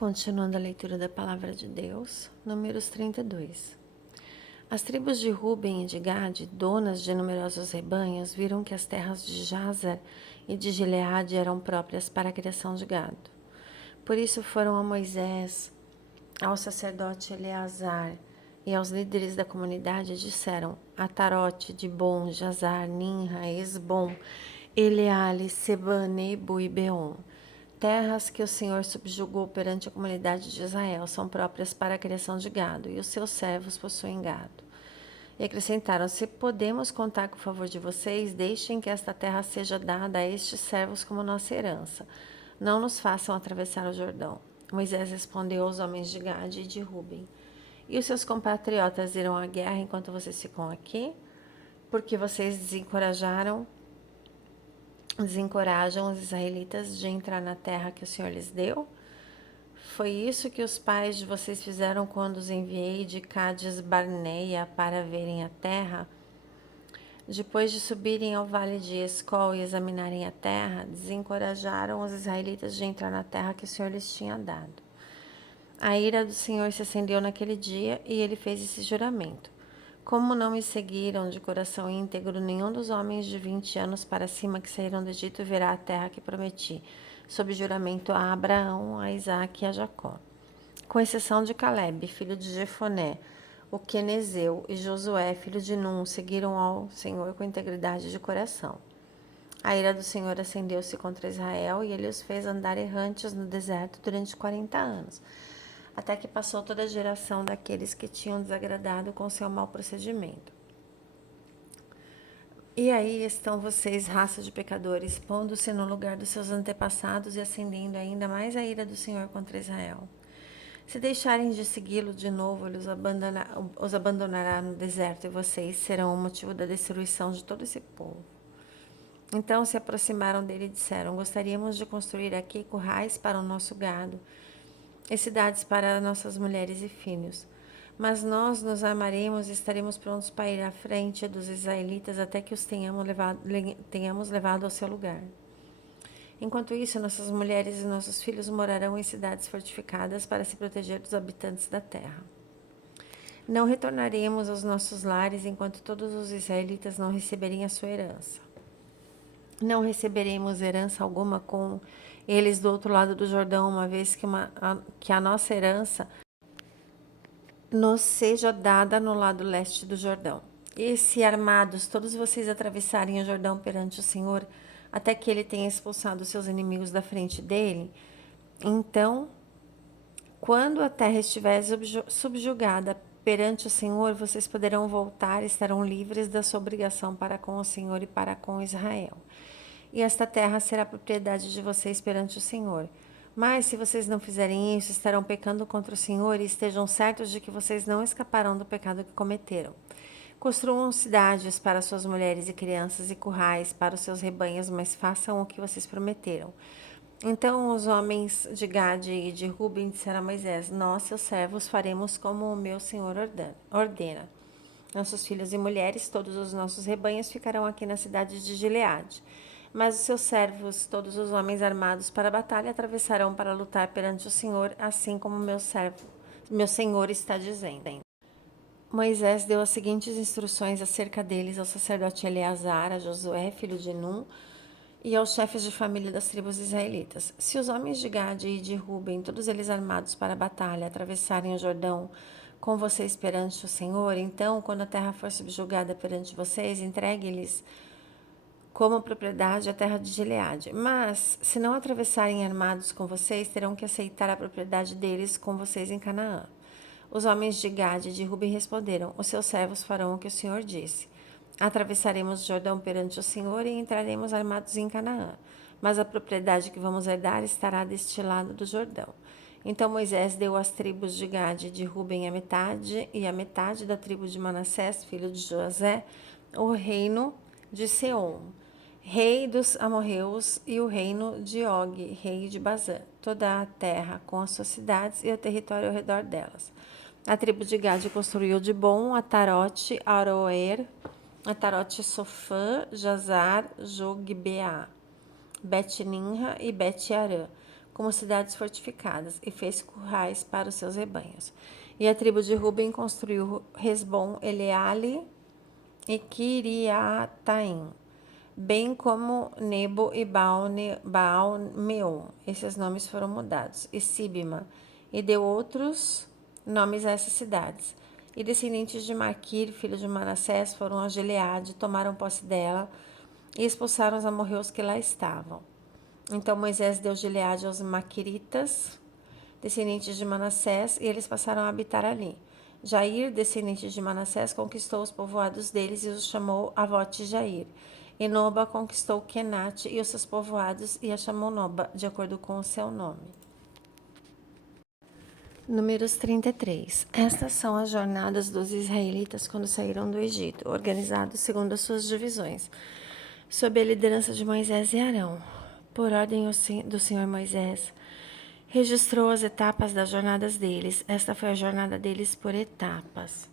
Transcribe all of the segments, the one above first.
Continuando a leitura da Palavra de Deus, Números 32. As tribos de Ruben e de Gade, donas de numerosos rebanhos, viram que as terras de Jazer e de Gileade eram próprias para a criação de gado. Por isso foram a Moisés, ao sacerdote Eleazar e aos líderes da comunidade e disseram: Atarote, Dibon, Jazar, Ninra, Esbom, Eleale, Seba, Nebo e Beon. Terras que o Senhor subjugou perante a comunidade de Israel são próprias para a criação de gado, e os seus servos possuem gado. E acrescentaram: se podemos contar com o favor de vocês, deixem que esta terra seja dada a estes servos como nossa herança. Não nos façam atravessar o Jordão. Moisés respondeu aos homens de Gade e de Ruben: e os seus compatriotas irão à guerra enquanto vocês ficam aqui? Porque vocês desencorajam os israelitas de entrar na terra que o Senhor lhes deu? Foi isso que os pais de vocês fizeram quando os enviei de Cádiz Barneia para verem a terra? Depois de subirem ao vale de Escol e examinarem a terra, desencorajaram os israelitas de entrar na terra que o Senhor lhes tinha dado. A ira do Senhor se acendeu naquele dia e ele fez esse juramento: como não me seguiram de coração íntegro, nenhum dos homens de 20 anos para cima que saíram do Egito verá a terra que prometi, sob juramento a Abraão, a Isaque e a Jacó. Com exceção de Caleb, filho de Jefoné, o quenezeu, e Josué, filho de Num, seguiram ao Senhor com integridade de coração. A ira do Senhor acendeu-se contra Israel e ele os fez andar errantes no deserto durante 40 anos, até que passou toda a geração daqueles que tinham desagradado com seu mau procedimento. E aí estão vocês, raça de pecadores, pondo-se no lugar dos seus antepassados e acendendo ainda mais a ira do Senhor contra Israel. Se deixarem de segui-lo de novo, ele os abandonará no deserto e vocês serão o motivo da destruição de todo esse povo. Então se aproximaram dele e disseram: gostaríamos de construir aqui currais para o nosso gado e cidades para nossas mulheres e filhos. Mas nós nos amaremos e estaremos prontos para ir à frente dos israelitas até que os tenhamos levado ao seu lugar. Enquanto isso, nossas mulheres e nossos filhos morarão em cidades fortificadas para se proteger dos habitantes da terra. Não retornaremos aos nossos lares enquanto todos os israelitas não receberem a sua herança. Não receberemos herança alguma com eles do outro lado do Jordão, uma vez que a nossa herança nos seja dada no lado leste do Jordão. E se armados todos vocês atravessarem o Jordão perante o Senhor, até que ele tenha expulsado seus inimigos da frente dele, então, quando a terra estiver subjugada perante o Senhor, vocês poderão voltar e estarão livres da sua obrigação para com o Senhor e para com Israel. E esta terra será propriedade de vocês perante o Senhor. Mas se vocês não fizerem isso, estarão pecando contra o Senhor e estejam certos de que vocês não escaparão do pecado que cometeram. Construam cidades para suas mulheres e crianças e currais para os seus rebanhos, mas façam o que vocês prometeram. Então os homens de Gade e de Ruben disseram a Moisés: nós, seus servos, faremos como o meu Senhor ordena. Nossos filhos e mulheres, todos os nossos rebanhos ficarão aqui na cidade de Gileade. Mas os seus servos, todos os homens armados para a batalha, atravessarão para lutar perante o Senhor, assim como meu Senhor está dizendo. Moisés deu as seguintes instruções acerca deles ao sacerdote Eleazar, a Josué, filho de Num, e aos chefes de família das tribos israelitas: se os homens de Gade e de Ruben, todos eles armados para a batalha, atravessarem o Jordão com vocês perante o Senhor, então, quando a terra for subjugada perante vocês, entregue-lhes como propriedade a terra de Gileade. Mas, se não atravessarem armados com vocês, terão que aceitar a propriedade deles com vocês em Canaã. Os homens de Gade e de Ruben responderam: os seus servos farão o que o Senhor disse. Atravessaremos o Jordão perante o Senhor e entraremos armados em Canaã. Mas a propriedade que vamos herdar estará deste lado do Jordão. Então Moisés deu às tribos de Gade e de Ruben a metade, e a metade da tribo de Manassés, filho de José, o reino de Seom, rei dos amorreus, e o reino de Og, rei de Bazã, toda a terra com as suas cidades e o território ao redor delas. A tribo de Gade construiu Dibon, Atarote, Aroer, Atarote, Sofã, Jazar, Jogbeá, Bet-Ninra e Bet-Arã, como cidades fortificadas, e fez currais para os seus rebanhos. E a tribo de Ruben construiu Hesbom, Eleale e Kiriataim, bem como Nebo e Baal-Meon. Esses nomes foram mudados. E Sibma, e deu outros nomes a essas cidades. E descendentes de Maquir, filho de Manassés, foram a Gileade, tomaram posse dela e expulsaram os amorreus que lá estavam. Então Moisés deu Gileade aos Maquiritas, descendentes de Manassés, e eles passaram a habitar ali. Jair, descendente de Manassés, conquistou os povoados deles e os chamou Avote Jair. E Noba conquistou Kenate e os seus povoados e a chamou Noba, de acordo com o seu nome. Números 33. Estas são as jornadas dos israelitas quando saíram do Egito, organizados segundo as suas divisões, sob a liderança de Moisés e Arão. Por ordem do Senhor Moisés, registrou as etapas das jornadas deles. Esta foi a jornada deles por etapas.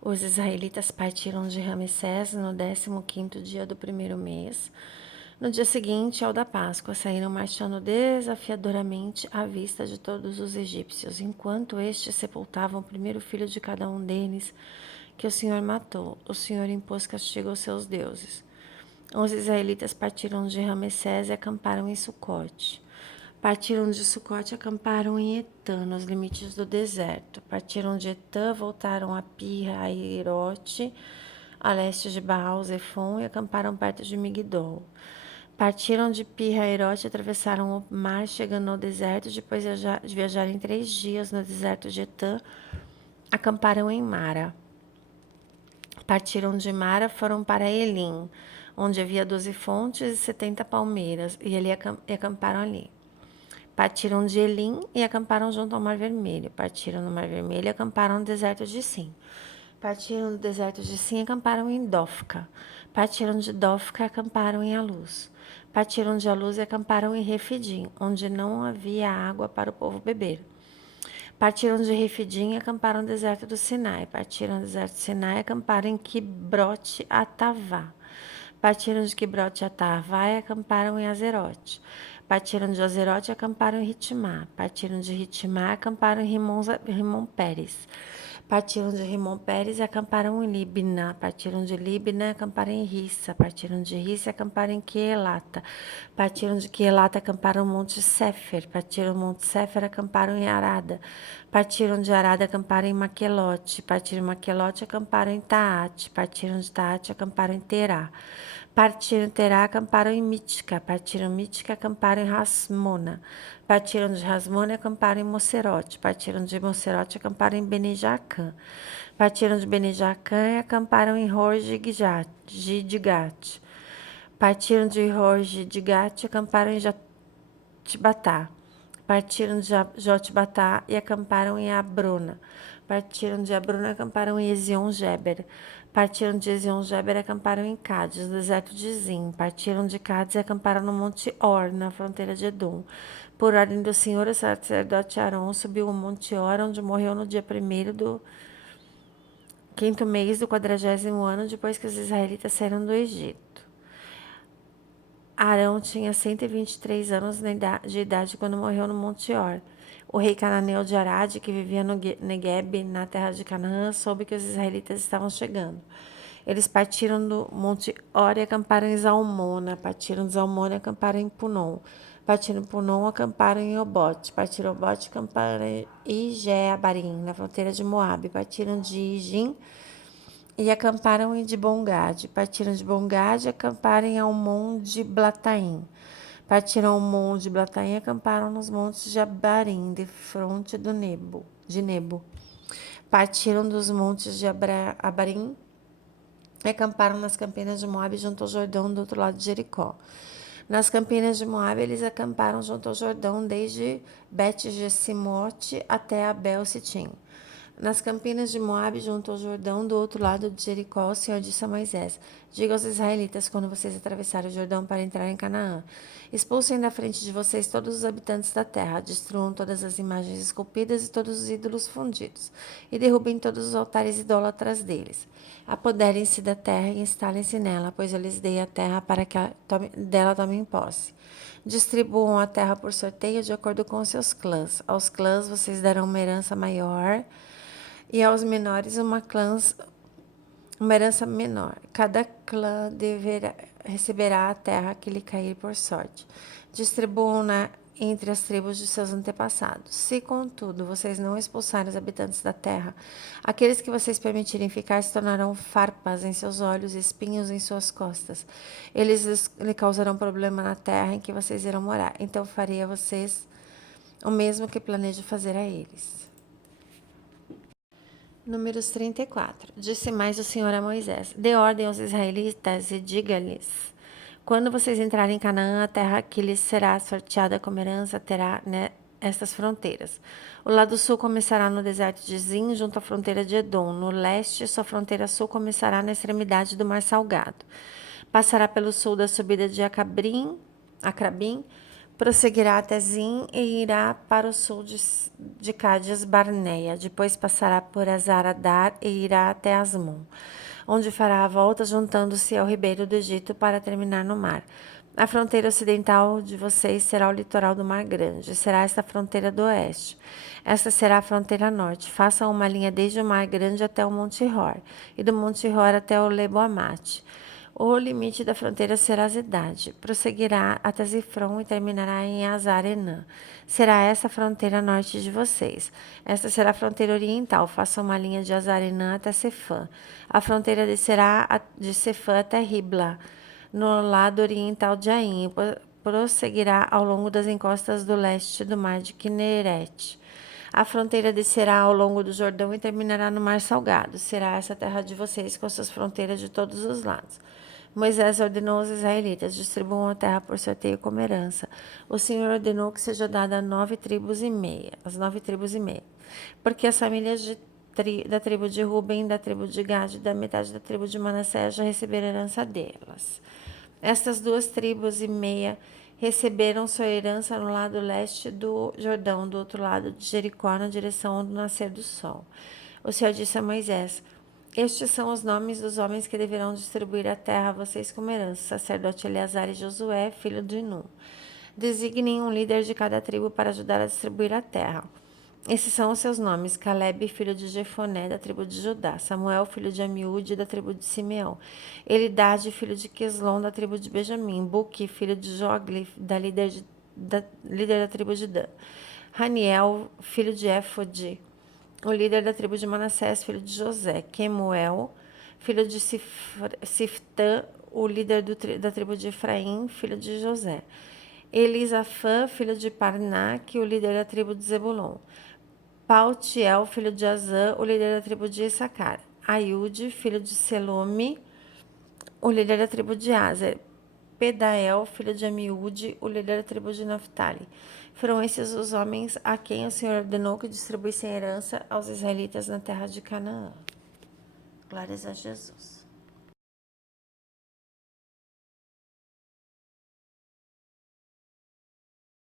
Os israelitas partiram de Ramessés no 15º dia do primeiro mês. No dia seguinte ao da Páscoa, saíram marchando desafiadoramente à vista de todos os egípcios, enquanto estes sepultavam o primeiro filho de cada um deles, que o Senhor matou. O Senhor impôs castigo aos seus deuses. Os israelitas partiram de Ramessés e acamparam em Sucote. Partiram de Sucote e acamparam em Etã, nos limites do deserto. Partiram de Etã, voltaram a Pi-Hahirote, a leste de Baal-Zephon, e acamparam perto de Migdol. Partiram de Pi-Hahirote e atravessaram o mar, chegando ao deserto. Depois de viajarem 3 dias no deserto de Etã, acamparam em Mara. Partiram de Mara, foram para Elim, onde havia 12 fontes e 70 palmeiras, e acamparam ali. Partiram de Elim e acamparam junto ao Mar Vermelho. Partiram no Mar Vermelho e acamparam no deserto de Sim. Partiram do deserto de Sim e acamparam em Dofca. Partiram de Dofca e acamparam em Aluz. Partiram de Aluz e acamparam em Refidim, onde não havia água para o povo beber. Partiram de Refidim e acamparam no deserto do Sinai. Partiram do deserto do Sinai e acamparam em Quibrote Atavá. Partiram de Quibrote Atavá e acamparam em Azerote. Partiram de Azerote e acamparam em Ritimá. Partiram de Ritimá e acamparam em Rimon Pérez. Partiram de Rimon Pérez e acamparam em Libna. Partiram de Libna e acamparam em Rissa. Partiram de Rissa e acamparam em Quelata. Partiram de Quelata e acamparam no Monte Sefer. Partiram do Monte Sefer e acamparam em Arada. Partiram de Arada e acamparam em Maquelote. Partiram de Maquelote e acamparam em Taate. Partiram de Taate e acamparam em Terá. Partiram de Terá, acamparam em Mítica. Partiram de Mítica, acamparam em Rasmona. Partiram de Rasmona e acamparam em Mocerote. Partiram de Mocerote e acamparam em Benejacã. Partiram de Benejacã e acamparam em Hor-Gidgat. Partiram de Hor-Gidgat e acamparam em Jotbatá. Partiram de Jotbatá e acamparam em Abrona. Partiram de Abrona e acamparam em Ezion-Geber. Partiram de Ezion-Geber e acamparam em Cádiz, no deserto de Zim. Partiram de Cádiz e acamparam no Monte Or, na fronteira de Edom. Por ordem do Senhor, o sacerdote Arão subiu o Monte Or, onde morreu no dia 1º do 5º mês do 40º ano, depois que os israelitas saíram do Egito. Arão tinha 123 anos de idade quando morreu no Monte Or. O rei cananeu de Arad, que vivia no Negueb, na terra de Canaã, soube que os israelitas estavam chegando. Eles partiram do Monte Or e acamparam em Zalmona. Partiram de Zalmona e acamparam em Punon. Partiram em Punon e acamparam em Obote. Partiram em Obote e acamparam em Ijeabarim, na fronteira de Moabe. Partiram de Ijim e acamparam em Dibongade. Partiram de Bongade e acamparam em Almon de Blataim. Partiram ao monte de Blataim e acamparam nos montes de Abarim, de fronte de Nebo. Partiram dos montes de Abarim e acamparam nas campinas de Moabe junto ao Jordão, do outro lado de Jericó. Nas campinas de Moabe, eles acamparam junto ao Jordão, desde Bet-Jessimote até Abel-Sitim. Nas campinas de Moabe, junto ao Jordão, do outro lado de Jericó, o Senhor disse a Moisés: Diga aos israelitas quando vocês atravessarem o Jordão para entrar em Canaã: Expulsem da frente de vocês todos os habitantes da terra, destruam todas as imagens esculpidas e todos os ídolos fundidos, e derrubem todos os altares idólatras deles. Apoderem-se da terra e instalem-se nela, pois eu lhes dei a terra para que dela tomem posse. Distribuam a terra por sorteio de acordo com os seus clãs. Aos clãs vocês darão uma herança maior e aos menores uma herança menor. Cada clã receberá a terra que lhe cair por sorte. Distribuam-na entre as tribos de seus antepassados. Se, contudo, vocês não expulsarem os habitantes da terra, aqueles que vocês permitirem ficar se tornarão farpas em seus olhos e espinhos em suas costas. Eles lhe causarão problema na terra em que vocês irão morar. Então farei a vocês o mesmo que planejo fazer a eles. Números 34. Disse mais o Senhor a Moisés: Dê ordem aos israelitas e diga-lhes: Quando vocês entrarem em Canaã, a terra que lhes será sorteada como herança terá estas fronteiras. O lado sul começará no deserto de Zin, junto à fronteira de Edom. No leste, sua fronteira sul começará na extremidade do Mar Salgado. Passará pelo sul da subida de Acrabim, prosseguirá até Zin e irá para o sul de Cádiz Barneia. Depois passará por Azaradar e irá até Asmon, onde fará a volta juntando-se ao ribeiro do Egito para terminar no mar. A fronteira ocidental de vocês será o litoral do Mar Grande. Será esta a fronteira do oeste. Esta será a fronteira norte. Façam uma linha desde o Mar Grande até o Monte Hor, e do Monte Hor até o Lebo-Amate. O limite da fronteira será Zedade. Prosseguirá até Zifron e terminará em Azar-Enã. Será essa a fronteira norte de vocês. Esta será a fronteira oriental. Façam uma linha de Azar-Enã até Sefã. A fronteira descerá de Sefã até Ribla, no lado oriental de Aim, e prosseguirá ao longo das encostas do leste do mar de Quinerete. A fronteira descerá ao longo do Jordão e terminará no Mar Salgado. Será essa a terra de vocês, com suas fronteiras de todos os lados. Moisés ordenou aos israelitas: distribuam a terra por sorteio como herança. O Senhor ordenou que seja dada a 9 tribos e meia, porque as famílias da tribo de Ruben, da tribo de Gad e da metade da tribo de Manassés já receberam a herança delas. Estas 2 tribos e meia receberam sua herança no lado leste do Jordão, do outro lado de Jericó, na direção do nascer do sol. O Senhor disse a Moisés: Estes são os nomes dos homens que deverão distribuir a terra a vocês como herança: sacerdote Eleazar e Josué, filho de Nun. Designem um líder de cada tribo para ajudar a distribuir a terra. Esses são os seus nomes: Caleb, filho de Jefoné, da tribo de Judá; Samuel, filho de Amiúde, da tribo de Simeão; Elidade, filho de Quislom, da tribo de Benjamim; Buqui, filho de Jogli, líder da tribo de Dan; Haniel, filho de Éfode, o líder da tribo de Manassés, filho de José; Quemuel, filho de Siftã, o líder da tribo de Efraim, filho de José; Elisafã, filho de Parnaque, o líder da tribo de Zebulon; Paltiel, filho de Azã, o líder da tribo de Issacar; Aiude, filho de Selome, o líder da tribo de Aser; Pedael, filho de Amiúde, o líder da tribo de Naphtali. Foram esses os homens a quem o Senhor ordenou que distribuíssem herança aos israelitas na terra de Canaã. Glórias a Jesus.